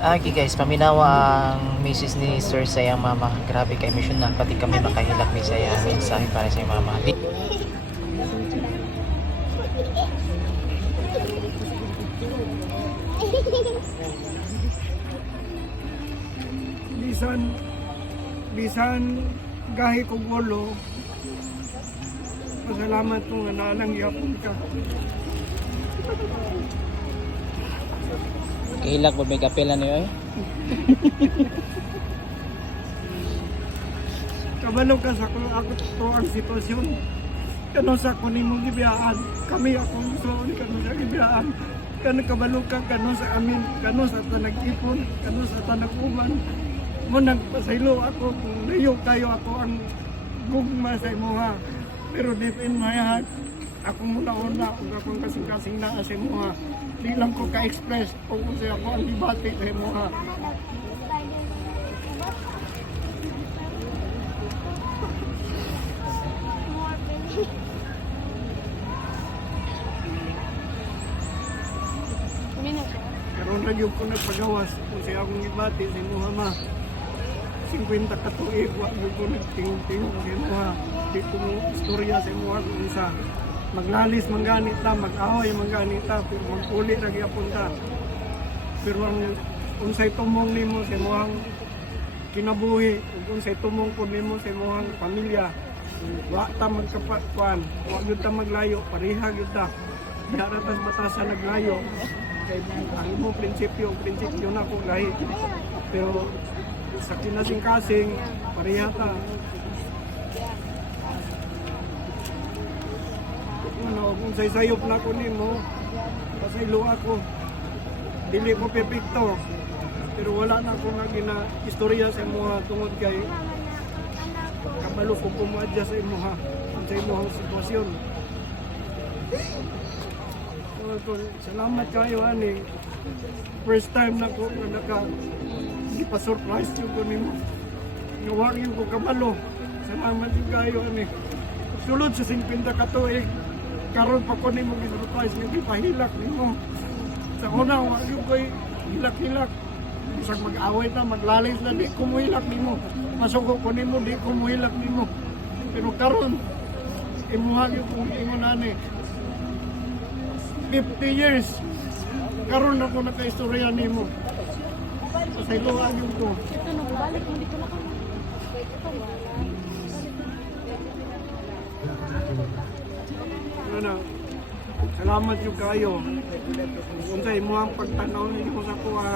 Okay guys, paminawa ang misis ni Sir sayang mama. Grabe kay mission na pati kami makahilak ni saya mensahe para sa mama. Bisan gahi kong wolo, pasalamat mo nga naalang yapon ka. Kahilak po may kapela niyo eh. Kabalo ka sa ako to ang sitwasyon. Kano sa kunin mong gibiyaan, kami akong gusto ni kano sa gibiyaan. Kano kabalo ka, kano sa amin, kano sa tanag-ipon, kano sa tanag-uman. Mo nagpasaylo ako, kung layo kayo ako ang gugma sa imuha. Pero deep in my heart, ako muna-una, kung akong kasing-kasing na sa imuha. Di lang ko ka-express kung kasi ako ang ibati sa imuha. Karoon na yung ko nagpagawas kung siya akong ibati sa imuha ma. 50 katuig, wag ko nagting-ting sa imuha. Di ko mo istorya sa imuha kung isa. Maglalis mangganit ta, mag-ahoy mangganit ta, pero mag-uli na gyapon ta. Pero ang unsay tumong nimo sa imong kinabuhi, ug unsay tumong ko nimo sa imong pamilya, wa ta magkapatkuan, wa gyud ta maglayo, pareha gyud ta. Dara tas batasan naglayo. Kay ang imong prinsipyo na ko lahi. Pero sa kinasing-kasing, pareha ta. Kung saysayop na ko nimo, pasaylo ako. Dili ko pepekto. Pero wala na ako nga gina-istorya sa imuha tungod kay kabalo ko kumadya sa imuha, sa imuhang sitwasyon. So, salamat kayo, ani. First time na ko na ipa-surprise yung ko nimo. Nawagin ko kabalo. Salamat yung kayo, ani. Sulod sa 50 katuig, karon pa ko nimo gi-surprise nga gipahilak nimo. Sa una wa gyud koy hilak-hilak. Bisag mag-away ta, maglalis na di ko muhilak nimo. Masuko ko nimo di ko muhilak nimo. Pero karon imuha gyud kung ingon ani. 50 years karon ako nakaistorya nimo. Sa ilo gyud ko. Ito nagbalik mo dito na kamo. Ano, salamat yung kayo. Kung sa imo ang pagtanaw ninyo sa kuha,